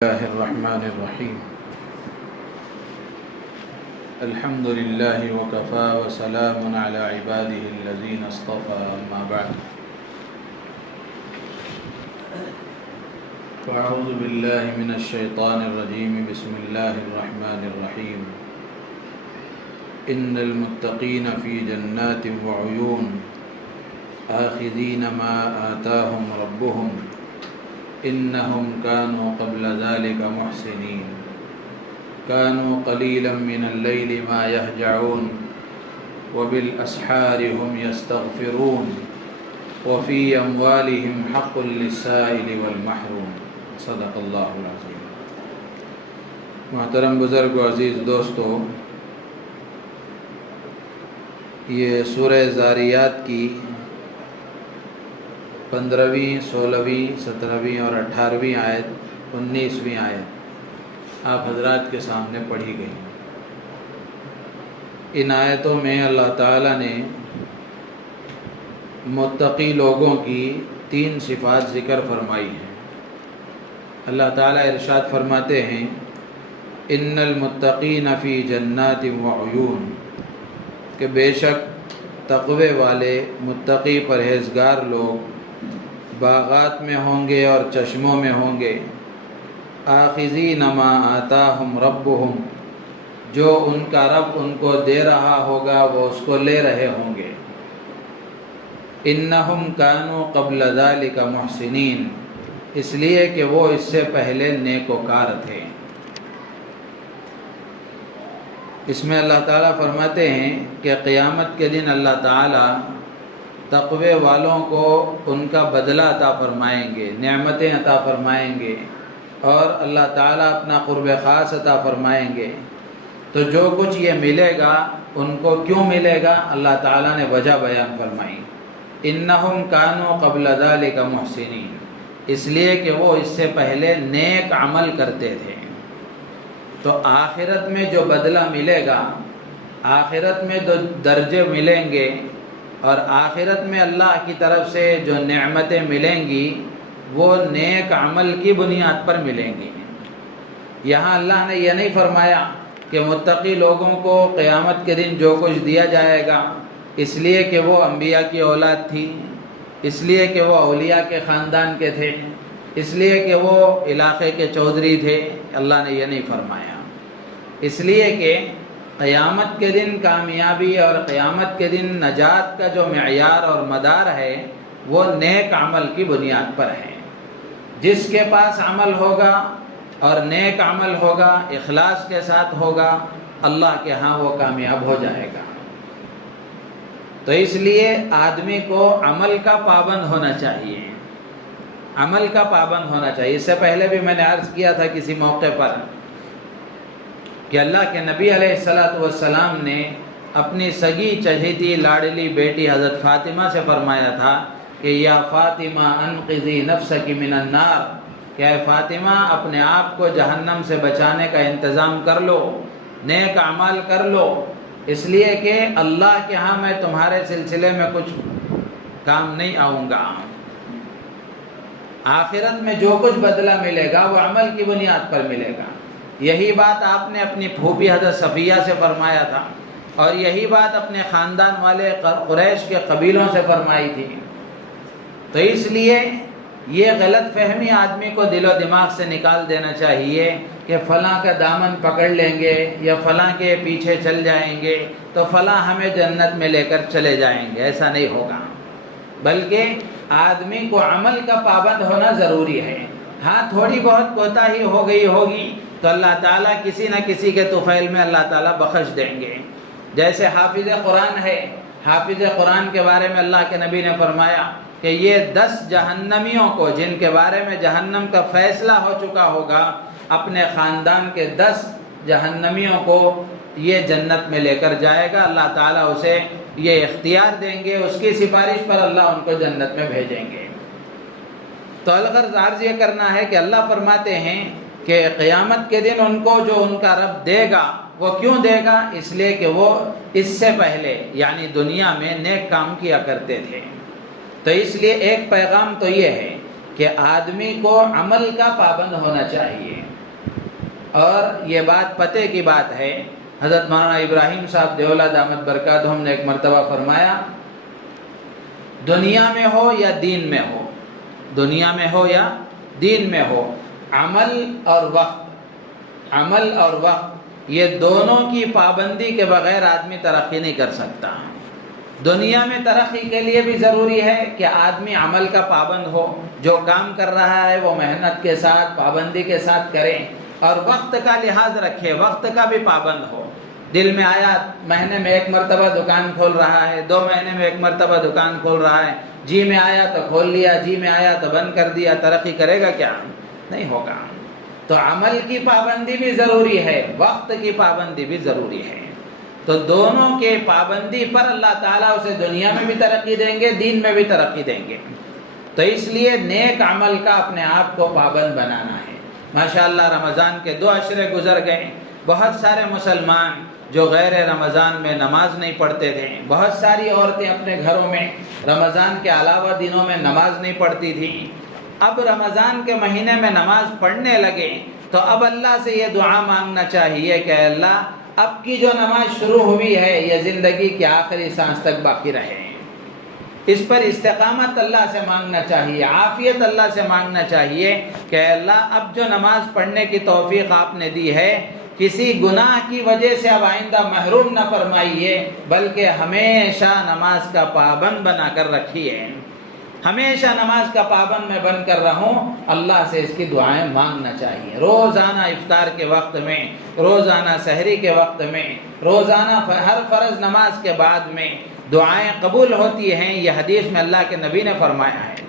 الله الرحمن الرحيم الحمد لله وكفى وسلام على عباده الذين اصطفى أما بعد فأعوذ بالله من الشيطان الرجيم بسم الله الرحمن الرحيم إن المتقين في جنات وعيون آخذين ما آتاهم ربهم إنهم كانوا قبل ذلك محسنين كانوا قليلا من الليل ما يهجعون وبالأسحار هم يستغفرون وفي أموالهم حق للسائل والمحروم صدق اللہ العظیم۔ محترم بزرگ و عزیز دوستو، یہ سورہ ذاریات کی 15ویں، 16ویں، 17ویں اور 18ویں آیت، 19ویں آیت آپ حضرات کے سامنے پڑھی گئی۔ ان آیتوں میں اللہ تعالیٰ نے متقی لوگوں کی 3 صفات ذکر فرمائی ہیں۔ اللہ تعالیٰ ارشاد فرماتے ہیں ان المتقین فی جنات وعیون، کہ بے شک تقوی والے متقی پرہیزگار لوگ باغات میں ہوں گے اور چشموں میں ہوں گے۔ آخذین ما آتاہم ربہم، جو ان کا رب ان کو دے رہا ہوگا وہ اس کو لے رہے ہوں گے۔ انہم کانوا قبل ذلک محسنین، اس لیے کہ وہ اس سے پہلے نیکوکار تھے۔ اس میں اللہ تعالیٰ فرماتے ہیں کہ قیامت کے دن اللہ تعالیٰ تقوی والوں کو ان کا بدلہ عطا فرمائیں گے، نعمتیں عطا فرمائیں گے، اور اللہ تعالیٰ اپنا قرب خاص عطا فرمائیں گے۔ تو جو کچھ یہ ملے گا ان کو کیوں ملے گا؟ اللہ تعالیٰ نے وجہ بیان فرمائی، انہم کانوا قبل ذلک محسنین، اس لیے کہ وہ اس سے پہلے نیک عمل کرتے تھے۔ تو آخرت میں جو بدلہ ملے گا، آخرت میں جو درجے ملیں گے، اور آخرت میں اللہ کی طرف سے جو نعمتیں ملیں گی وہ نیک عمل کی بنیاد پر ملیں گی۔ یہاں اللہ نے یہ نہیں فرمایا کہ متقی لوگوں کو قیامت کے دن جو کچھ دیا جائے گا اس لیے کہ وہ انبیاء کی اولاد تھی، اس لیے کہ وہ اولیاء کے خاندان کے تھے، اس لیے کہ وہ علاقے کے چودھری تھے۔ اللہ نے یہ نہیں فرمایا، اس لیے کہ قیامت کے دن کامیابی اور قیامت کے دن نجات کا جو معیار اور مدار ہے وہ نیک عمل کی بنیاد پر ہے۔ جس کے پاس عمل ہوگا اور نیک عمل ہوگا، اخلاص کے ساتھ ہوگا، اللہ کے ہاں وہ کامیاب ہو جائے گا۔ تو اس لیے آدمی کو عمل کا پابند ہونا چاہیے، عمل کا پابند ہونا چاہیے۔ اس سے پہلے بھی میں نے عرض کیا تھا کسی موقع پر کہ اللہ کے نبی علیہ السلام نے اپنی سگی چہیتی لاڈلی بیٹی حضرت فاطمہ سے فرمایا تھا کہ یا فاطمہ انقذی نفسک من النار، کہ اے فاطمہ اپنے آپ کو جہنم سے بچانے کا انتظام کر لو، نیک اعمال کر لو، اس لیے کہ اللہ کے ہاں میں تمہارے سلسلے میں کچھ کام نہیں آؤں گا۔ آخرت میں جو کچھ بدلہ ملے گا وہ عمل کی بنیاد پر ملے گا۔ یہی بات آپ نے اپنی پھوپھی حضرت صفیہ سے فرمایا تھا، اور یہی بات اپنے خاندان والے قریش کے قبیلوں سے فرمائی تھی۔ تو اس لیے یہ غلط فہمی آدمی کو دل و دماغ سے نکال دینا چاہیے کہ فلاں کا دامن پکڑ لیں گے یا فلاں کے پیچھے چل جائیں گے تو فلاں ہمیں جنت میں لے کر چلے جائیں گے۔ ایسا نہیں ہوگا، بلکہ آدمی کو عمل کا پابند ہونا ضروری ہے۔ ہاں تھوڑی بہت کوتاہی ہو گئی ہوگی تو اللہ تعالیٰ کسی نہ کسی کے طفیل میں اللہ تعالیٰ بخش دیں گے۔ جیسے حافظ قرآن ہے، حافظ قرآن کے بارے میں اللہ کے نبی نے فرمایا کہ یہ 10 جہنمیوں کو، جن کے بارے میں جہنم کا فیصلہ ہو چکا ہوگا، اپنے خاندان کے 10 جہنمیوں کو یہ جنت میں لے کر جائے گا۔ اللہ تعالیٰ اسے یہ اختیار دیں گے، اس کی سفارش پر اللہ ان کو جنت میں بھیجیں گے۔ تو الغرض عرض یہ کرنا ہے کہ اللہ فرماتے ہیں کہ قیامت کے دن ان کو جو ان کا رب دے گا وہ کیوں دے گا؟ اس لیے کہ وہ اس سے پہلے یعنی دنیا میں نیک کام کیا کرتے تھے۔ تو اس لیے ایک پیغام تو یہ ہے کہ آدمی کو عمل کا پابند ہونا چاہیے۔ اور یہ بات پتے کی بات ہے۔ حضرت مولانا ابراہیم صاحب دیولہ دامت برکاتہم نے ایک مرتبہ فرمایا، دنیا میں ہو یا دین میں ہو، دنیا میں ہو یا دین میں ہو، عمل اور وقت یہ دونوں کی پابندی کے بغیر آدمی ترقی نہیں کر سکتا۔ دنیا میں ترقی کے لیے بھی ضروری ہے کہ آدمی عمل کا پابند ہو، جو کام کر رہا ہے وہ محنت کے ساتھ پابندی کے ساتھ کرے، اور وقت کا لحاظ رکھے، وقت کا بھی پابند ہو۔ دل میں آیا مہینے میں ایک مرتبہ دکان کھول رہا ہے، 2 مہینے میں ایک مرتبہ دکان کھول رہا ہے، جی میں آیا تو کھول لیا، جی میں آیا تو بند کر دیا، ترقی کرے گا کیا؟ نہیں ہوگا۔ تو عمل کی پابندی بھی ضروری ہے، وقت کی پابندی بھی ضروری ہے۔ تو دونوں کے پابندی پر اللہ تعالیٰ اسے دنیا میں بھی ترقی دیں گے، دین میں بھی ترقی دیں گے۔ تو اس لیے نیک عمل کا اپنے آپ کو پابند بنانا ہے۔ ماشاءاللہ رمضان کے 2 عشرے گزر گئے، بہت سارے مسلمان جو غیر رمضان میں نماز نہیں پڑھتے تھے، بہت ساری عورتیں اپنے گھروں میں رمضان کے علاوہ دنوں میں نماز نہیں پڑھتی تھیں، اب رمضان کے مہینے میں نماز پڑھنے لگے تو اب اللہ سے یہ دعا مانگنا چاہیے کہ اللہ اب کی جو نماز شروع ہوئی ہے یہ زندگی کی آخری سانس تک باقی رہے۔ اس پر استقامت اللہ سے مانگنا چاہیے، عافیت اللہ سے مانگنا چاہیے کہ اللہ اب جو نماز پڑھنے کی توفیق آپ نے دی ہے، کسی گناہ کی وجہ سے اب آئندہ محروم نہ فرمائیے، بلکہ ہمیشہ نماز کا پابند بنا کر رکھیے، ہمیشہ نماز کا پابند میں بن کر رہوں۔ اللہ سے اس کی دعائیں مانگنا چاہیے، روزانہ افطار کے وقت میں، روزانہ سحری کے وقت میں، روزانہ ہر فرض نماز کے بعد میں دعائیں قبول ہوتی ہیں، یہ حدیث میں اللہ کے نبی نے فرمایا ہے۔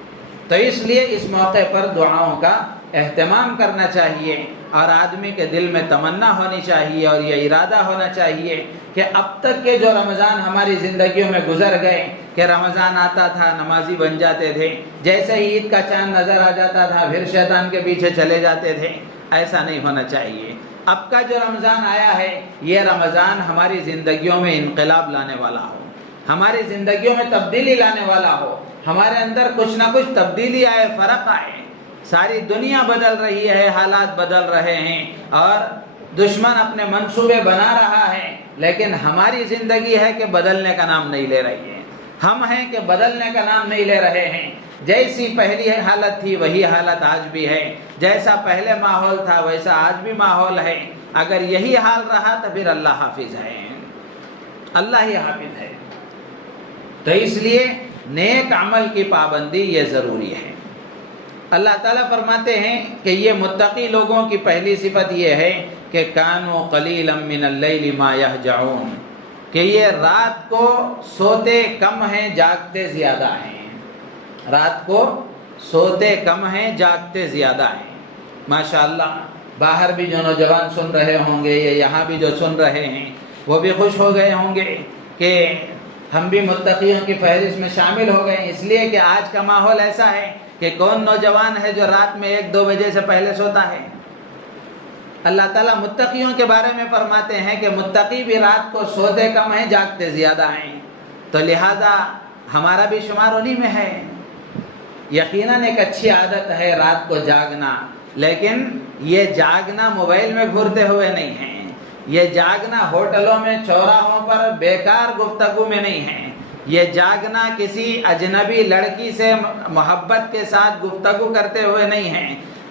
تو اس لیے اس موقع پر دعاؤں کا اہتمام کرنا چاہیے، اور آدمی کے دل میں تمنا ہونی چاہیے اور یہ ارادہ ہونا چاہیے کہ اب تک کے جو رمضان ہماری زندگیوں میں گزر گئے، کہ رمضان آتا تھا نمازی بن جاتے تھے، جیسے ہی عید کا چاند نظر آ جاتا تھا پھر شیطان کے پیچھے چلے جاتے تھے، ایسا نہیں ہونا چاہیے۔ اب کا جو رمضان آیا ہے یہ رمضان ہماری زندگیوں میں انقلاب لانے والا ہو، ہماری زندگیوں میں تبدیلی لانے والا ہو، ہمارے اندر کچھ نہ کچھ تبدیلی آئے، فرق آئے۔ ساری دنیا بدل رہی ہے، حالات بدل رہے ہیں اور دشمن اپنے منصوبے بنا رہا ہے، لیکن ہماری زندگی ہے کہ بدلنے کا نام نہیں لے رہی ہے، ہم ہیں کہ بدلنے کا نام نہیں لے رہے ہیں۔ جیسی پہلی حالت تھی وہی حالت آج بھی ہے، جیسا پہلے ماحول تھا ویسا آج بھی ماحول ہے۔ اگر یہی حال رہا تو پھر اللہ حافظ ہے، اللہ ہی حافظ ہے۔ تو اس لیے نیک عمل کی پابندی یہ ضروری ہے۔ اللہ تعالیٰ فرماتے ہیں کہ یہ متقی لوگوں کی پہلی صفت یہ ہے کہ کانوا قلیلا من اللیل ما یہجعون، کہ یہ رات کو سوتے کم ہیں جاگتے زیادہ ہیں، رات کو سوتے کم ہیں جاگتے زیادہ ہیں۔ ماشاءاللہ باہر بھی جو نوجوان سن رہے ہوں گے یا یہاں بھی جو سن رہے ہیں وہ بھی خوش ہو گئے ہوں گے کہ ہم بھی متقیوں کی فہرست میں شامل ہو گئے، اس لیے کہ آج کا ماحول ایسا ہے کہ کون نوجوان ہے جو رات میں 1-2 بجے سے پہلے سوتا ہے؟ اللہ تعالیٰ متقیوں کے بارے میں فرماتے ہیں کہ متقی بھی رات کو سوتے کم ہیں جاگتے زیادہ ہیں، تو لہذا ہمارا بھی شمار انہیں میں ہے۔ یقیناً ایک اچھی عادت ہے رات کو جاگنا، لیکن یہ جاگنا موبائل میں گھرتے ہوئے نہیں ہے، یہ جاگنا ہوٹلوں میں چوراہوں پر بیکار گفتگو میں نہیں ہے، یہ جاگنا کسی اجنبی لڑکی سے محبت کے ساتھ گفتگو کرتے ہوئے نہیں ہے،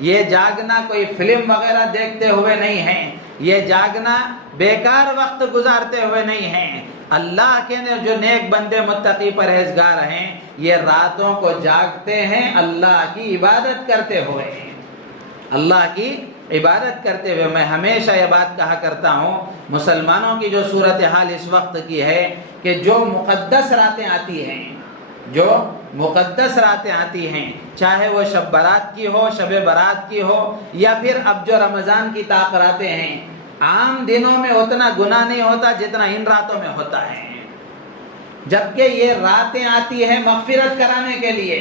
یہ جاگنا کوئی فلم وغیرہ دیکھتے ہوئے نہیں ہے، یہ جاگنا بیکار وقت گزارتے ہوئے نہیں ہے۔ اللہ کے جو نیک بندے متقی پرہیزگار ہیں یہ راتوں کو جاگتے ہیں اللہ کی عبادت کرتے ہوئے، اللہ کی عبادت کرتے ہوئے۔ میں ہمیشہ یہ بات کہا کرتا ہوں، مسلمانوں کی جو صورتحال اس وقت کی ہے کہ جو مقدس راتیں آتی ہیں، جو مقدس راتیں آتی ہیں، چاہے وہ شب برات کی ہو، شب برات کی ہو، یا پھر اب جو رمضان کی طاق راتیں ہیں، عام دنوں میں اتنا گناہ نہیں ہوتا جتنا ان راتوں میں ہوتا ہے، جبکہ یہ راتیں آتی ہیں مغفرت کرانے کے لیے،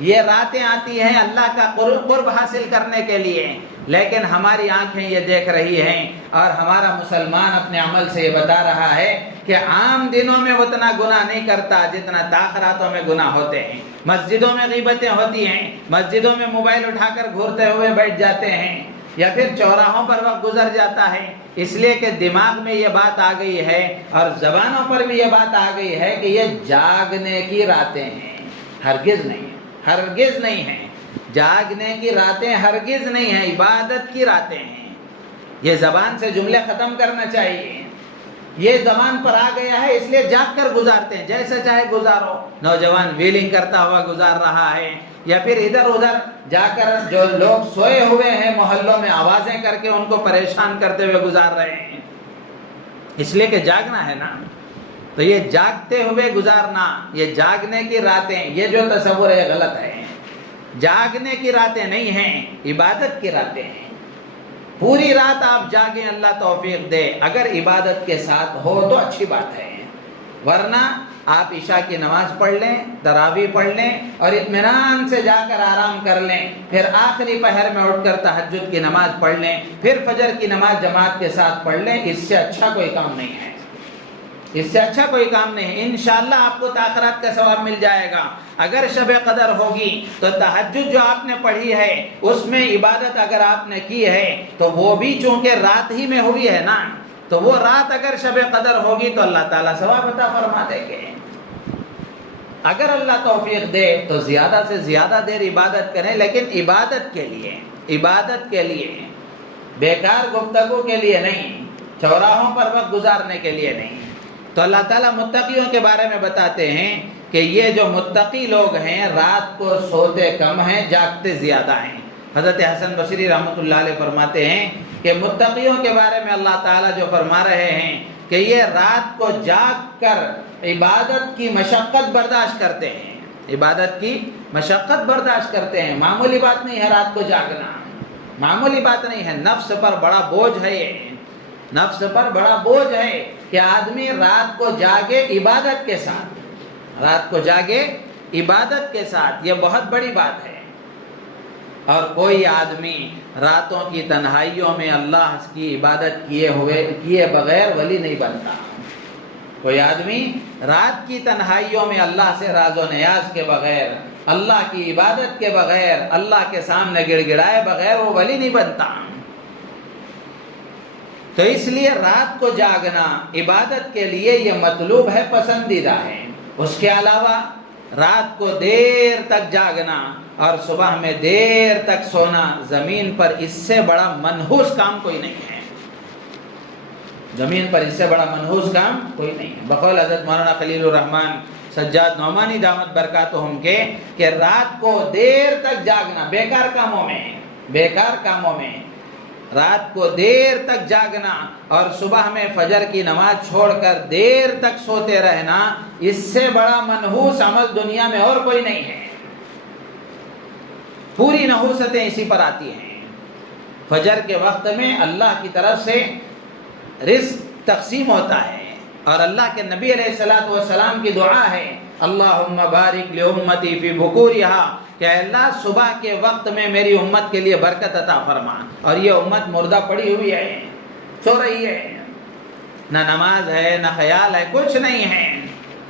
یہ راتیں آتی ہیں اللہ کا قرب حاصل کرنے کے لیے، لیکن ہماری آنکھیں یہ دیکھ رہی ہیں اور ہمارا مسلمان اپنے عمل سے یہ بتا رہا ہے کہ عام دنوں میں اتنا گناہ نہیں کرتا جتنا طاق راتوں میں گناہ ہوتے ہیں۔ مسجدوں میں غیبتیں ہوتی ہیں، مسجدوں میں موبائل اٹھا کر گھورتے ہوئے بیٹھ جاتے ہیں، یا پھر چوراہوں پر وقت گزر جاتا ہے اس لیے کہ دماغ میں یہ بات آ گئی ہے اور زبانوں پر بھی یہ بات آ گئی ہے کہ یہ جاگنے کی راتیں ہیں، ہرگز نہیں ہیں، ہرگز نہیں ہیں، جاگنے کی راتیں ہرگز نہیں ہیں، عبادت کی راتیں ہیں۔ یہ زبان سے جملے ختم کرنا چاہیے، یہ زبان پر آ گیا ہے اس لیے جاگ کر گزارتے ہیں، جیسا چاہے گزارو۔ نوجوان ویلنگ کرتا ہوا گزار رہا ہے یا پھر ادھر ادھر جا کر جو لوگ سوئے ہوئے ہیں محلوں میں آوازیں کر کے ان کو پریشان کرتے ہوئے گزار رہے ہیں، اس لیے کہ جاگنا ہے نا۔ تو یہ جاگتے ہوئے گزارنا، یہ جاگنے کی راتیں، یہ جو تصور ہے غلط ہے۔ جاگنے کی راتیں نہیں ہیں، عبادت کی راتیں ہیں۔ پوری رات آپ جاگیں، اللہ توفیق دے، اگر عبادت کے ساتھ ہو تو اچھی بات ہے، ورنہ آپ عشاء کی نماز پڑھ لیں، تراویح پڑھ لیں اور اطمینان سے جا کر آرام کر لیں، پھر آخری پہر میں اٹھ کر تہجد کی نماز پڑھ لیں، پھر فجر کی نماز جماعت کے ساتھ پڑھ لیں، اس سے اچھا کوئی کام نہیں ہے، اس سے اچھا کوئی کام نہیں ہے۔ انشاءاللہ آپ کو تاخیرات کا ثواب مل جائے گا۔ اگر شب قدر ہوگی تو تہجد جو آپ نے پڑھی ہے اس میں عبادت اگر آپ نے کی ہے تو وہ بھی چونکہ رات ہی میں ہوئی ہے نا، تو وہ رات اگر شب قدر ہوگی تو اللہ تعالیٰ ثواب عطا فرما دیں گے۔ اگر اللہ توفیق دے تو زیادہ سے زیادہ دیر عبادت کریں، لیکن عبادت کے لیے، عبادت کے لیے، بیکار گفتگو کے لیے نہیں، چوراہوں پر وقت گزارنے کے لیے نہیں۔ تو اللہ تعالیٰ متقیوں کے بارے میں بتاتے ہیں کہ یہ جو متقی لوگ ہیں رات کو سوتے کم ہیں، جاگتے زیادہ ہیں۔ حضرت حسن بصری رحمۃ اللہ علیہ فرماتے ہیں کہ متقیوں کے بارے میں اللہ تعالیٰ جو فرما رہے ہیں کہ یہ رات کو جاگ کر عبادت کی مشقت برداشت کرتے ہیں، عبادت کی مشقت برداشت کرتے ہیں۔ معمولی بات نہیں ہے رات کو جاگنا، معمولی بات نہیں ہے، نفس پر بڑا بوجھ ہے، یہ نفس پر بڑا بوجھ ہے کہ آدمی رات کو جاگے عبادت کے ساتھ، رات کو جاگے عبادت کے ساتھ، یہ بہت بڑی بات ہے۔ اور کوئی آدمی راتوں کی تنہائیوں میں اللہ کی عبادت کیے بغیر ولی نہیں بنتا۔ کوئی آدمی رات کی تنہائیوں میں اللہ سے راز و نیاز کے بغیر، اللہ کی عبادت کے بغیر، اللہ کے سامنے گڑ گڑائے بغیر وہ ولی نہیں بنتا۔ تو اس لیے رات کو جاگنا عبادت کے لیے یہ مطلوب ہے، پسندیدہ ہے۔ اس کے علاوہ رات کو دیر تک جاگنا اور صبح میں دیر تک سونا، زمین پر اس سے بڑا منحوس کام کوئی نہیں ہے، زمین پر اس سے بڑا منحوس کام کوئی نہیں ہے۔ بقول حضرت مولانا خلیل الرحمن سجاد نعمانی دامت برکاتہم کے کہ رات کو دیر تک جاگنا، بیکار کاموں میں رات کو دیر تک جاگنا اور صبح میں فجر کی نماز چھوڑ کر دیر تک سوتے رہنا، اس سے بڑا منحوس عمل دنیا میں اور کوئی نہیں ہے۔ پوری نحوستیں اسی پر آتی ہیں۔ فجر کے وقت میں اللہ کی طرف سے رزق تقسیم ہوتا ہے اور اللہ کے نبی علیہ الصلوۃ والسلام کی دعا ہے، اللہم بارک لامتی فی بکورہا، کہ اللہ صبح کے وقت میں میری امت کے لیے برکت عطا فرما۔ اور یہ امت مردہ پڑی ہوئی ہے، سو رہی ہے، نہ نماز ہے نہ خیال ہے، کچھ نہیں ہے۔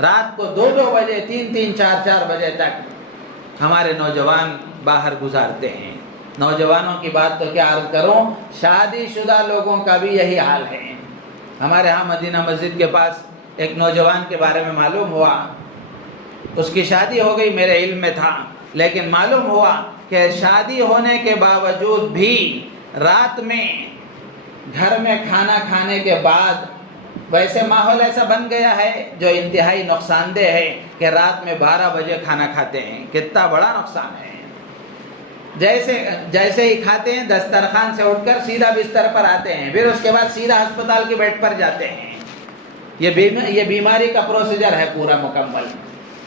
رات کو 2-2 بجے 3-3 4-4 بجے تک ہمارے نوجوان باہر گزارتے ہیں۔ نوجوانوں کی بات تو کیا عرض کروں، شادی شدہ لوگوں کا بھی یہی حال ہے۔ ہمارے ہاں مدینہ مسجد کے پاس ایک نوجوان کے بارے میں معلوم ہوا، اس کی شادی ہو گئی، میرے علم میں تھا، لیکن معلوم ہوا کہ شادی ہونے کے باوجود بھی رات میں گھر میں کھانا کھانے کے بعد ویسے ماحول ایسا بن گیا ہے جو انتہائی نقصان دہ ہے کہ رات میں 12 بجے کھانا کھاتے ہیں۔ کتنا بڑا نقصان ہے۔ جیسے ہی کھاتے ہیں دسترخوان سے اٹھ کر سیدھا بستر پر آتے ہیں، پھر اس کے بعد سیدھا ہسپتال کے بیڈ پر جاتے ہیں۔ یہ بیماری کا پروسیجر ہے پورا مکمل،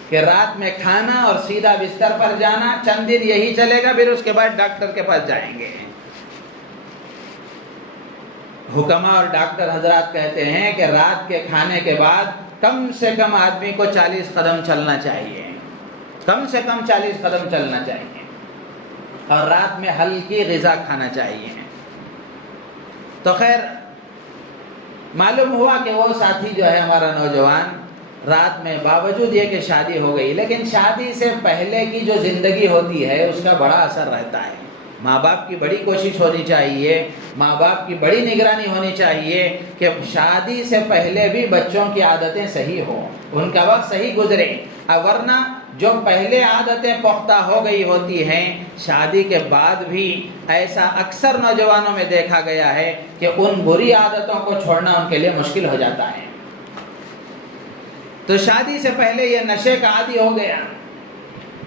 کہ رات میں کھانا اور سیدھا بستر پر جانا، چند دن یہی چلے گا، پھر اس کے بعد ڈاکٹر کے پاس جائیں گے۔ حکما اور ڈاکٹر حضرات کہتے ہیں کہ رات کے کھانے کے بعد کم سے کم آدمی کو 40 قدم چلنا چاہیے، کم سے کم 40 قدم چلنا چاہیے، اور رات میں ہلکی غذا کھانا چاہیے۔ تو خیر معلوم ہوا کہ وہ ساتھی جو ہے ہمارا نوجوان، رات میں باوجود یہ کہ شادی ہو گئی، لیکن شادی سے پہلے کی جو زندگی ہوتی ہے اس کا بڑا اثر رہتا ہے، ماں باپ کی بڑی کوشش ہونی چاہیے، ماں باپ کی بڑی نگرانی ہونی چاہیے کہ شادی سے پہلے بھی بچوں کی عادتیں صحیح ہوں، ان کا وقت صحیح گزرے، ورنہ جو پہلے عادتیں پختہ ہو گئی ہوتی ہیں شادی کے بعد بھی ایسا اکثر نوجوانوں میں دیکھا گیا ہے کہ ان بری عادتوں کو چھوڑنا ان کے لیے مشکل ہو جاتا ہے۔ تو شادی سے پہلے یہ نشے کا عادی ہو گیا،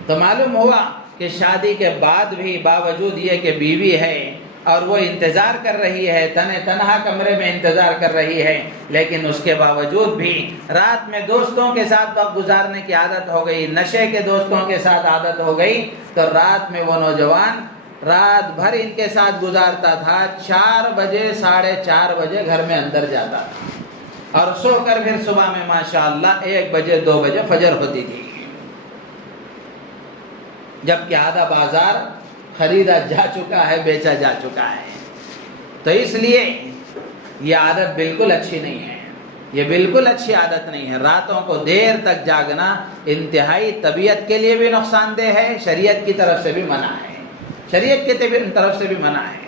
تو معلوم ہوا کہ شادی کے بعد بھی باوجود یہ کہ بیوی ہے اور وہ انتظار کر رہی ہے، تنہا کمرے میں انتظار کر رہی ہے، لیکن اس کے باوجود بھی رات میں دوستوں کے ساتھ وقت گزارنے کی عادت ہو گئی، نشے کے دوستوں کے ساتھ عادت ہو گئی، تو رات میں وہ نوجوان رات بھر ان کے ساتھ گزارتا تھا، 4 بجے 4:30 بجے گھر میں اندر جاتا تھا اور سو کر پھر صبح میں ماشاءاللہ 1 بجے 2 بجے فجر ہوتی تھی، جبکہ آدھا بازار خریدا جا چکا ہے، بیچا جا چکا ہے۔ تو اس لیے یہ عادت بالکل اچھی نہیں ہے، یہ بالکل اچھی عادت نہیں ہے۔ راتوں کو دیر تک جاگنا انتہائی طبیعت کے لیے بھی نقصان دہ ہے، شریعت کی طرف سے بھی منع ہے، شریعت کی طرف سے بھی منع ہے۔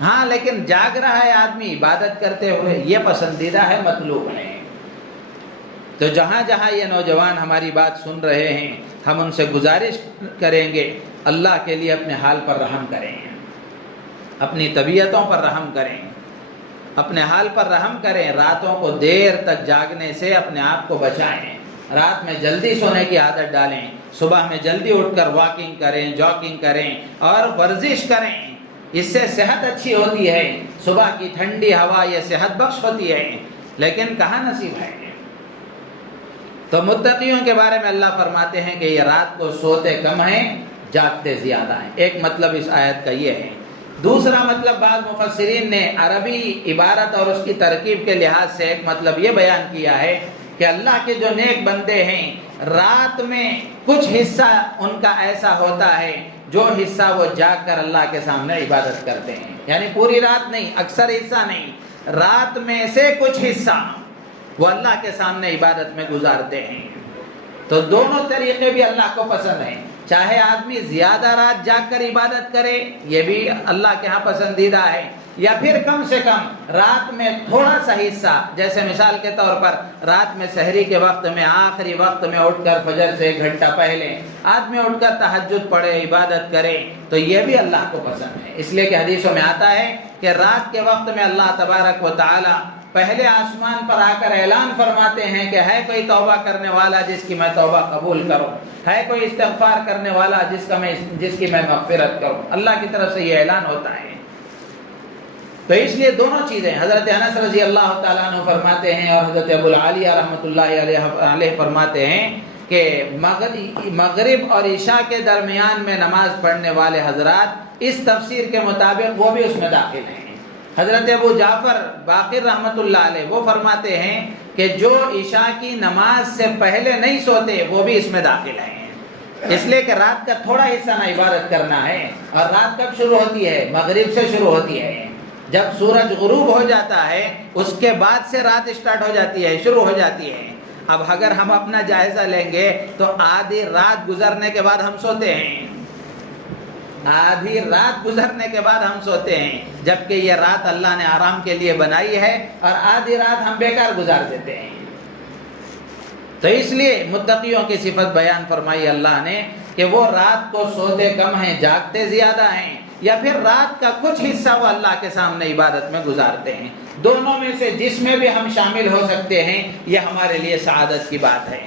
ہاں لیکن جاگ رہا ہے آدمی عبادت کرتے ہوئے، یہ پسندیدہ ہے، مطلوب ہے۔ تو جہاں جہاں یہ نوجوان ہماری بات سن رہے ہیں، ہم ان سے گزارش کریں گے اللہ کے لیے اپنے حال پر رحم کریں، اپنی طبیعتوں پر رحم کریں، اپنے حال پر رحم کریں، راتوں کو دیر تک جاگنے سے اپنے آپ کو بچائیں، رات میں جلدی سونے کی عادت ڈالیں، صبح میں جلدی اٹھ کر واکنگ کریں، جاگنگ کریں اور ورزش کریں، اس سے صحت اچھی ہوتی ہے، صبح کی ٹھنڈی ہوا یہ صحت بخش ہوتی ہے، لیکن کہاں نصیب ہے۔ تو متقیوں کے بارے میں اللہ فرماتے ہیں کہ یہ رات کو سوتے کم ہیں، جاگتے زیادہ ہیں، ایک مطلب اس آیت کا یہ ہے۔ دوسرا مطلب بعض مفسرین نے عربی عبارت اور اس کی ترکیب کے لحاظ سے ایک مطلب یہ بیان کیا ہے کہ اللہ کے جو نیک بندے ہیں رات میں کچھ حصہ ان کا ایسا ہوتا ہے جو حصہ وہ جاگ کر اللہ کے سامنے عبادت کرتے ہیں، یعنی پوری رات نہیں، اکثر حصہ نہیں، رات میں سے کچھ حصہ وہ اللہ کے سامنے عبادت میں گزارتے ہیں۔ تو دونوں طریقے بھی اللہ کو پسند ہیں، چاہے آدمی زیادہ رات جاگ کر عبادت کرے یہ بھی اللہ کے ہاں پسندیدہ ہے، یا پھر کم سے کم رات میں تھوڑا سا حصہ، جیسے مثال کے طور پر رات میں سحری کے وقت میں آخری وقت میں اٹھ کر فجر سے 1 گھنٹہ پہلے آدمی اٹھ کر تہجد پڑھے، عبادت کرے، تو یہ بھی اللہ کو پسند ہے۔ اس لیے کہ حدیثوں میں آتا ہے کہ رات کے وقت میں اللہ تبارک و تعالی پہلے آسمان پر آ کر اعلان فرماتے ہیں کہ ہے کوئی توبہ کرنے والا جس کی میں توبہ قبول کروں، ہے کوئی استغفار کرنے والا جس کی میں مغفرت کروں، اللہ کی طرف سے یہ اعلان ہوتا ہے۔ تو اس لیے دونوں چیزیں، حضرت انس رضی اللہ تعالیٰ عنہ فرماتے ہیں اور حضرت ابو العالیہ رحمۃ اللہ علیہ فرماتے ہیں کہ مغرب اور عشاء کے درمیان میں نماز پڑھنے والے حضرات اس تفسیر کے مطابق وہ بھی اس میں داخل ہیں۔ حضرت ابو جعفر باقر رحمۃ اللہ علیہ وہ فرماتے ہیں کہ جو عشاء کی نماز سے پہلے نہیں سوتے وہ بھی اس میں داخل ہیں، اس لیے کہ رات کا تھوڑا حصہ نہ عبادت کرنا ہے۔ اور رات کب شروع ہوتی ہے؟ مغرب سے شروع ہوتی ہے، جب سورج غروب ہو جاتا ہے اس کے بعد سے رات اسٹارٹ ہو جاتی ہے، شروع ہو جاتی ہے۔ اب اگر ہم اپنا جائزہ لیں گے تو آدھی رات گزرنے کے بعد ہم سوتے ہیں، آدھی رات گزرنے کے بعد ہم سوتے ہیں، جبکہ یہ رات اللہ نے آرام کے لیے بنائی ہے اور آدھی رات ہم بیکار گزار دیتے ہیں۔ تو اس لیے متقیوں کی صفت بیان فرمائی اللہ نے کہ وہ رات کو سوتے کم ہیں، جاگتے زیادہ ہیں، یا پھر رات کا کچھ حصہ وہ اللہ کے سامنے عبادت میں گزارتے ہیں۔ دونوں میں سے جس میں بھی ہم شامل ہو سکتے ہیں یہ ہمارے لیے سعادت کی بات ہے۔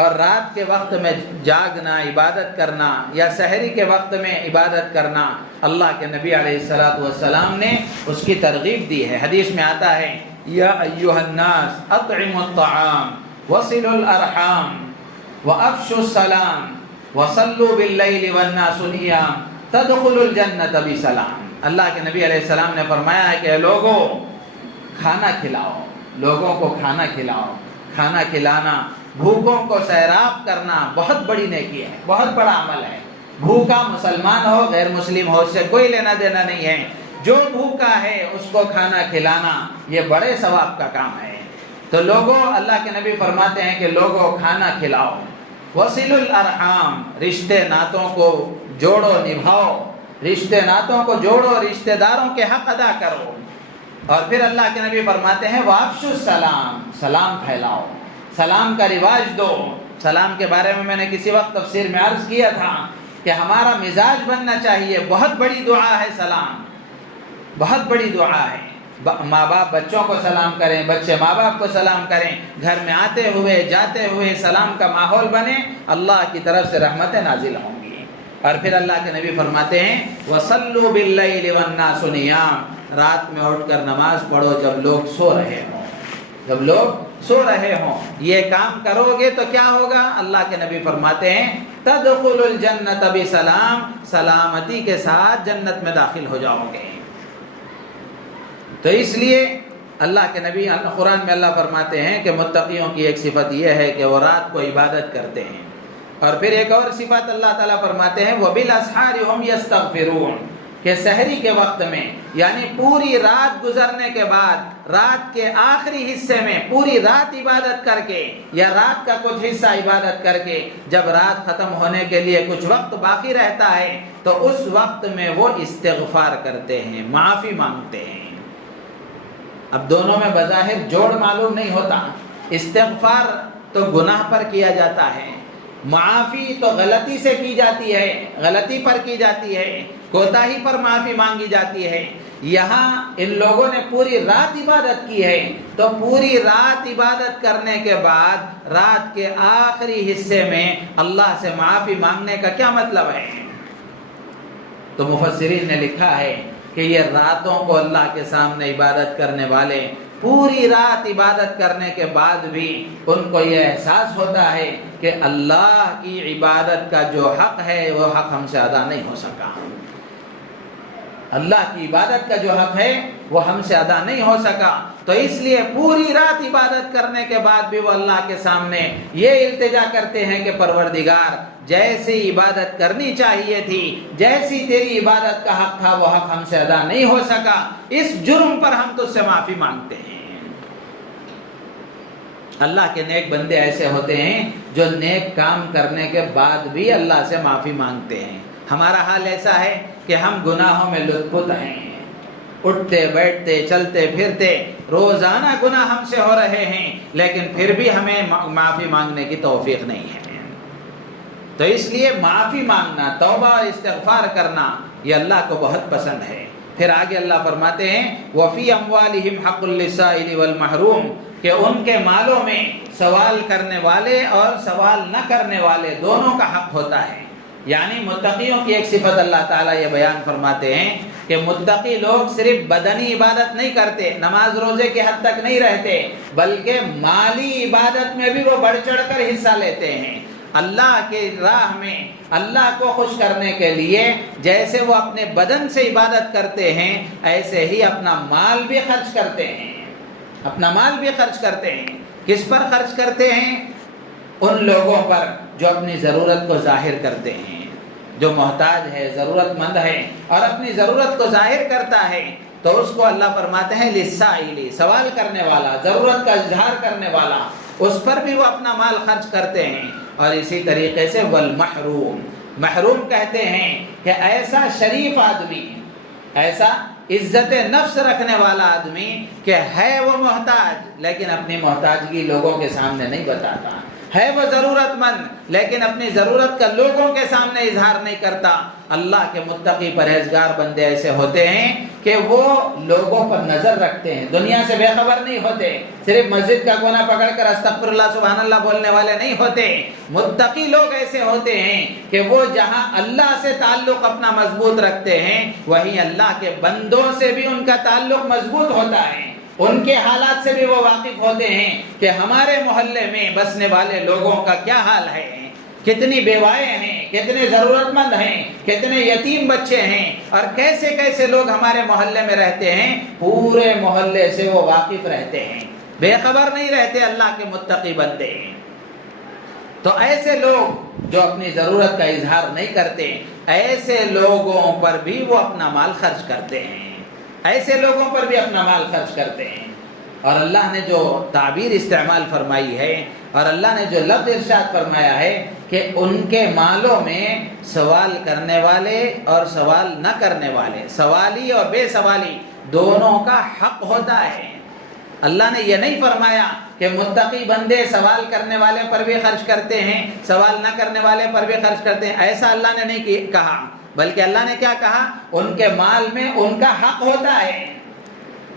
اور رات کے وقت میں جاگنا، عبادت کرنا، یا سحری کے وقت میں عبادت کرنا، اللہ کے نبی علیہ السلام نے اس کی ترغیب دی ہے۔ حدیث میں آتا ہے یا ایھا الناس اطعموا الطعام وصلوا الارحام وافشوا السلام وصلوا باللیل والناس نیام تدخلوا الجنۃ بسلام۔ اللہ کے نبی علیہ السلام نے فرمایا ہے کہ لوگوں کھانا کھلاؤ، لوگوں کو کھانا کھلاؤ، کھانا کھلانا، بھوکوں کو سیراب کرنا بہت بڑی نیکی ہے، بہت بڑا عمل ہے۔ بھوکا مسلمان ہو غیر مسلم ہو اس سے کوئی لینا دینا نہیں ہے، جو بھوکا ہے اس کو کھانا کھلانا یہ بڑے ثواب کا کام ہے۔ تو لوگوں، اللہ کے نبی فرماتے ہیں کہ لوگوں کھانا کھلاؤ، وصلوا الارحام، رشتے ناتوں کو جوڑو نبھاؤ، رشتے ناتوں کو جوڑو، رشتے داروں کے حق ادا کرو۔ اور پھر اللہ کے نبی فرماتے ہیں وَافْشُوا السلام، سلام پھیلاؤ، سلام کا رواج دو۔ سلام کے بارے میں نے کسی وقت تفسیر میں عرض کیا تھا کہ ہمارا مزاج بننا چاہیے، بہت بڑی دعا ہے سلام، بہت بڑی دعا ہے۔ ماں باپ بچوں کو سلام کریں، بچے ماں باپ کو سلام کریں، گھر میں آتے ہوئے جاتے ہوئے سلام کا ماحول بنے، اللہ کی طرف سے رحمتیں نازل ہوں گی۔ اور پھر اللہ کے نبی فرماتے ہیں وَصَلُّوا بِاللَّيْلِ وَالنَّاسُ نِيَامٌ، رات میں اٹھ کر نماز پڑھو جب لوگ سو رہے ہوں، جب لوگ سو رہے ہوں۔ یہ کام کرو گے تو کیا ہوگا؟ اللہ کے نبی فرماتے ہیں تَدْخُلُ الْجَنَّةَ بِسَلام، سلامتی کے ساتھ جنت میں داخل ہو جاؤ گے۔ تو اس لیے اللہ کے نبی قرآن میں اللہ فرماتے ہیں کہ متقیوں کی ایک صفت یہ ہے کہ وہ رات کو عبادت کرتے ہیں۔ اور پھر ایک اور صفت اللہ تعالیٰ فرماتے ہیں وَبِالْأَسْحَارِ هُمْ يَسْتَغْفِرُونَ، کہ سحری کے وقت میں، یعنی پوری رات گزرنے کے بعد، رات کے آخری حصے میں پوری رات عبادت کر کے یا رات کا کچھ حصہ عبادت کر کے جب رات ختم ہونے کے لیے کچھ وقت باقی رہتا ہے تو اس وقت میں وہ استغفار کرتے ہیں، معافی مانگتے ہیں۔ اب دونوں میں بظاہر جوڑ معلوم نہیں ہوتا، استغفار تو گناہ پر کیا جاتا ہے، معافی تو غلطی سے کی جاتی ہے، غلطی پر کی جاتی ہے، کوتاہی پر معافی مانگی جاتی ہے۔ یہاں ان لوگوں نے پوری رات عبادت کی ہے، تو پوری رات عبادت کرنے کے بعد رات کے آخری حصے میں اللہ سے معافی مانگنے کا کیا مطلب ہے؟ تو مفسرین نے لکھا ہے کہ یہ راتوں کو اللہ کے سامنے عبادت کرنے والے پوری رات عبادت کرنے کے بعد بھی ان کو یہ احساس ہوتا ہے کہ اللہ کی عبادت کا جو حق ہے وہ حق ہم سے ادا نہیں ہو سکا، اللہ کی عبادت کا جو حق ہے وہ ہم سے ادا نہیں ہو سکا۔ تو اس لیے پوری رات عبادت کرنے کے بعد بھی وہ اللہ کے سامنے یہ التجا کرتے ہیں کہ پروردگار جیسی عبادت کرنی چاہیے تھی، جیسی تیری عبادت کا حق تھا وہ حق ہم سے ادا نہیں ہو سکا، اس جرم پر ہم تجھ سے معافی مانگتے ہیں۔ اللہ کے نیک بندے ایسے ہوتے ہیں جو نیک کام کرنے کے بعد بھی اللہ سے معافی مانگتے ہیں۔ ہمارا حال ایسا ہے کہ ہم گناہوں میں لت پت ہیں، اٹھتے بیٹھتے چلتے پھرتے روزانہ گناہ ہم سے ہو رہے ہیں، لیکن پھر بھی ہمیں معافی مانگنے کی توفیق نہیں ہے۔ تو اس لیے معافی مانگنا، توبہ اور استغفار کرنا یہ اللہ کو بہت پسند ہے۔ پھر آگے اللہ فرماتے ہیں وَفِي أَمْوَالِهِمْ حَقٌّ لِلسَّائِلِ وَالْمَحْرُومِ، کہ ان کے مالوں میں سوال کرنے والے اور سوال نہ کرنے والے دونوں کا حق ہوتا ہے۔ یعنی متقیوں کی ایک صفت اللہ تعالیٰ یہ بیان فرماتے ہیں کہ متقی لوگ صرف بدنی عبادت نہیں کرتے، نماز روزے کے حد تک نہیں رہتے، بلکہ مالی عبادت میں بھی وہ بڑھ چڑھ کر حصہ لیتے ہیں۔ اللہ کے راہ میں اللہ کو خوش کرنے کے لیے جیسے وہ اپنے بدن سے عبادت کرتے ہیں، ایسے ہی اپنا مال بھی خرچ کرتے ہیں، اپنا مال بھی خرچ کرتے ہیں۔ کس پر خرچ کرتے ہیں؟ ان لوگوں پر جو اپنی ضرورت کو ظاہر کرتے ہیں، جو محتاج ہے، ضرورت مند ہے اور اپنی ضرورت کو ظاہر کرتا ہے، تو اس کو اللہ فرماتے ہیں للسائل، سوال کرنے والا، ضرورت کا اظہار کرنے والا، اس پر بھی وہ اپنا مال خرچ کرتے ہیں۔ اور اسی طریقے سے والمحروم، محروم کہتے ہیں کہ ایسا شریف آدمی، ایسا عزت نفس رکھنے والا آدمی کہ ہے وہ محتاج لیکن اپنی محتاجگی لوگوں کے سامنے نہیں بتاتا، ہے وہ ضرورت مند لیکن اپنی ضرورت کا لوگوں کے سامنے اظہار نہیں کرتا۔ اللہ کے متقی پرہیزگار بندے ایسے ہوتے ہیں کہ وہ لوگوں پر نظر رکھتے ہیں، دنیا سے بے خبر نہیں ہوتے، صرف مسجد کا کونا پکڑ کر استغفر اللہ سبحان اللہ بولنے والے نہیں ہوتے۔ متقی لوگ ایسے ہوتے ہیں کہ وہ جہاں اللہ سے تعلق اپنا مضبوط رکھتے ہیں، وہیں اللہ کے بندوں سے بھی ان کا تعلق مضبوط ہوتا ہے، ان کے حالات سے بھی وہ واقف ہوتے ہیں کہ ہمارے محلے میں بسنے والے لوگوں کا کیا حال ہے، کتنی بیوائیں ہیں، کتنے ضرورت مند ہیں، کتنے یتیم بچے ہیں، اور کیسے کیسے لوگ ہمارے محلے میں رہتے ہیں، پورے محلے سے وہ واقف رہتے ہیں، بے خبر نہیں رہتے اللہ کے متقی بندے۔ تو ایسے لوگ جو اپنی ضرورت کا اظہار نہیں کرتے، ایسے لوگوں پر بھی وہ اپنا مال خرچ کرتے ہیں، ایسے لوگوں پر بھی اپنا مال خرچ کرتے ہیں۔ اور اللہ نے جو تعبیر استعمال فرمائی ہے اور اللہ نے جو لفظ ارشاد فرمایا ہے کہ ان کے مالوں میں سوال کرنے والے اور سوال نہ کرنے والے، سوالی اور بے سوالی دونوں کا حق ہوتا ہے۔ اللہ نے یہ نہیں فرمایا کہ متقی بندے سوال کرنے والے پر بھی خرچ کرتے ہیں، سوال نہ کرنے والے پر بھی خرچ کرتے ہیں، ایسا اللہ نے نہیں کہا، بلکہ اللہ نے کیا کہا؟ ان کے مال میں ان کا حق ہوتا ہے۔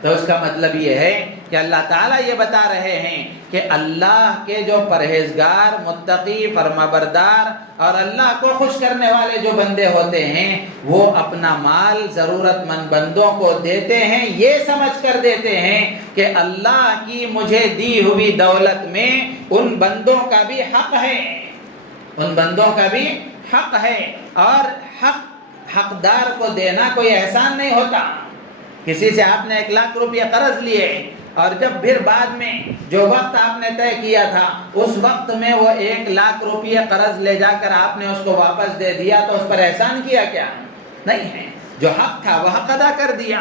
تو اس کا مطلب یہ ہے کہ اللہ تعالیٰ یہ بتا رہے ہیں کہ اللہ کے جو پرہیزگار، متقی، فرمانبردار اور اللہ کو خوش کرنے والے جو بندے ہوتے ہیں وہ اپنا مال ضرورت مند بندوں کو دیتے ہیں، یہ سمجھ کر دیتے ہیں کہ اللہ کی مجھے دی ہوئی دولت میں ان بندوں کا بھی حق ہے، ان بندوں کا بھی حق ہے۔ اور حقدار کو دینا کوئی احسان نہیں ہوتا۔ کسی سے آپ نے 1,00,000 روپیہ قرض لیے اور جب پھر بعد میں جو وقت آپ نے طے کیا تھا اس وقت میں وہ 1,00,000 روپیہ قرض لے جا کر آپ نے اس کو واپس دے دیا تو اس پر احسان کیا کیا؟ نہیں ہے، جو حق تھا وہ حق ادا کر دیا۔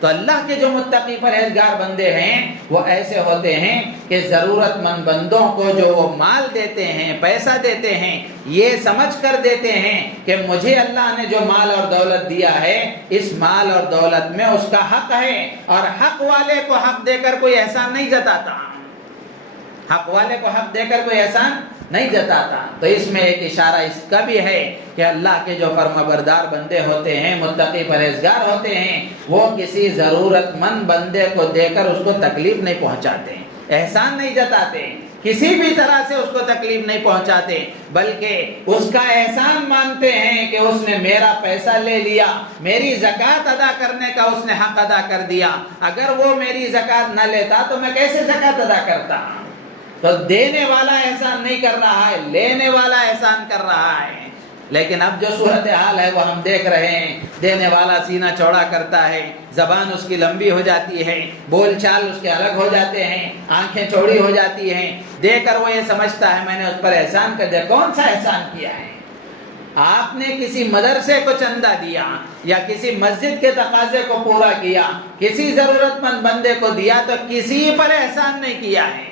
تو اللہ کے جو متقی پرہیزگار بندے ہیں وہ ایسے ہوتے ہیں کہ ضرورت مند بندوں کو جو وہ مال دیتے ہیں، پیسہ دیتے ہیں، یہ سمجھ کر دیتے ہیں کہ مجھے اللہ نے جو مال اور دولت دیا ہے اس مال اور دولت میں اس کا حق ہے، اور حق والے کو حق دے کر کوئی احسان نہیں جتاتا، حق والے کو حق دے کر کوئی احسان نہیں جتاتا۔ تو اس میں ایک اشارہ اس کا بھی ہے کہ اللہ کے جو فرمانبردار بندے ہوتے ہیں، متقی پرہیزگار ہوتے ہیں، وہ کسی ضرورت مند بندے کو دے کر اس کو تکلیف نہیں پہنچاتے، احسان نہیں جتاتے، کسی بھی طرح سے اس کو تکلیف نہیں پہنچاتے، بلکہ اس کا احسان مانتے ہیں کہ اس نے میرا پیسہ لے لیا، میری زکوٰۃ ادا کرنے کا اس نے حق ادا کر دیا، اگر وہ میری زکوٰۃ نہ لیتا تو میں کیسے زکوٰۃ ادا کرتا؟ تو دینے والا احسان نہیں کر رہا ہے، لینے والا احسان کر رہا ہے۔ لیکن اب جو صورتحال ہے وہ ہم دیکھ رہے ہیں، دینے والا سینہ چوڑا کرتا ہے، زبان اس کی لمبی ہو جاتی ہے، بول چال اس کے الگ ہو جاتے ہیں، آنکھیں چوڑی ہو جاتی ہیں، دے کر وہ یہ سمجھتا ہے میں نے اس پر احسان کر دیا۔ کون سا احسان کیا ہے؟ آپ نے کسی مدرسے کو چندہ دیا یا کسی مسجد کے تقاضے کو پورا کیا، کسی ضرورت مند بندے کو دیا تو کسی پر احسان نہیں کیا ہے،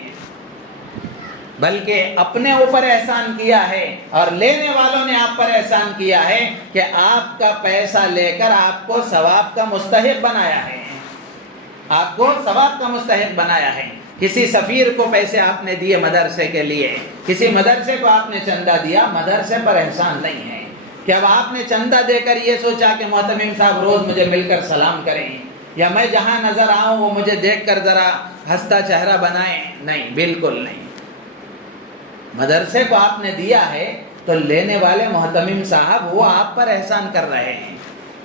بلکہ اپنے اوپر احسان کیا ہے، اور لینے والوں نے آپ پر احسان کیا ہے کہ آپ کا پیسہ لے کر آپ کو ثواب کا مستحق بنایا ہے، آپ کو ثواب کا مستحق بنایا ہے۔ کسی سفیر کو پیسے آپ نے دیے مدرسے کے لیے، کسی مدرسے کو آپ نے چندہ دیا، مدرسے پر احسان نہیں ہے کہ اب آپ نے چندہ دے کر یہ سوچا کہ محتمم صاحب روز مجھے مل کر سلام کریں، یا میں جہاں نظر آؤں وہ مجھے دیکھ کر ذرا ہنستا چہرہ بنائیں۔ نہیں، بالکل نہیں۔ مدرسے کو آپ نے دیا ہے تو لینے والے محتمم صاحب وہ آپ پر احسان کر رہے ہیں،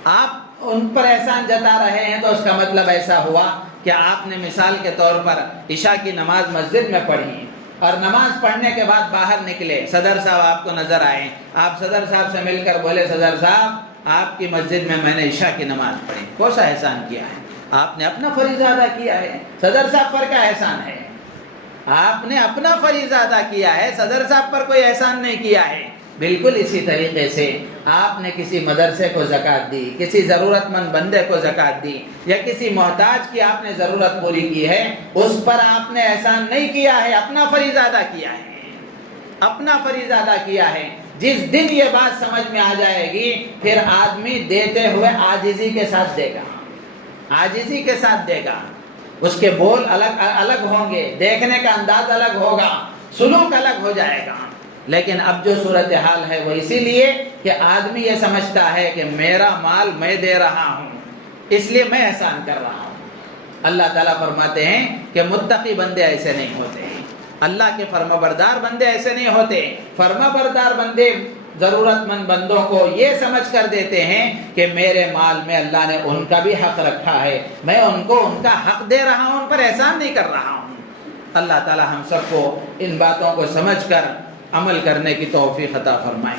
آپ ان پر احسان جتا رہے ہیں، تو اس کا مطلب ایسا ہوا کہ آپ نے مثال کے طور پر عشاء کی نماز مسجد میں پڑھی اور نماز پڑھنے کے بعد باہر نکلے، صدر صاحب آپ کو نظر آئے، آپ صدر صاحب سے مل کر بولے صدر صاحب آپ کی مسجد میں نے عشاء کی نماز پڑھی، کون سا احسان کیا ہے؟ آپ نے اپنا فریضہ ادا کیا ہے، صدر صاحب پر کیا احسان ہے؟ آپ نے اپنا فریضہ ادا کیا ہے، صدر صاحب پر کوئی احسان نہیں کیا ہے۔ بالکل اسی طریقے سے آپ نے کسی مدرسے کو زکوٰۃ دی، کسی ضرورت مند بندے کو زکوٰۃ دی، یا کسی محتاج کی آپ نے ضرورت پوری کی ہے، اس پر آپ نے احسان نہیں کیا ہے، اپنا فریضہ ادا کیا ہے، اپنا فریضہ ادا کیا ہے۔ جس دن یہ بات سمجھ میں آ جائے گی پھر آدمی دیتے ہوئے عاجزی کے ساتھ دے گا، عاجزی کے ساتھ دے گا، اس کے بول الگ ہوں گے، دیکھنے کا انداز الگ ہوگا، سلوک الگ ہو جائے گا۔ لیکن اب جو صورتحال ہے وہ اسی لیے کہ آدمی یہ سمجھتا ہے کہ میرا مال میں دے رہا ہوں اس لیے میں احسان کر رہا ہوں۔ اللہ تعالیٰ فرماتے ہیں کہ متقی بندے ایسے نہیں ہوتے، اللہ کے فرمانبردار بندے ایسے نہیں ہوتے۔ فرمانبردار بندے ضرورت مند بندوں کو یہ سمجھ کر دیتے ہیں کہ میرے مال میں اللہ نے ان کا بھی حق رکھا ہے، میں ان کو ان کا حق دے رہا ہوں، ان پر احسان نہیں کر رہا ہوں۔ اللہ تعالی ہم سب کو ان باتوں کو سمجھ کر عمل کرنے کی توفیق عطا فرمائے۔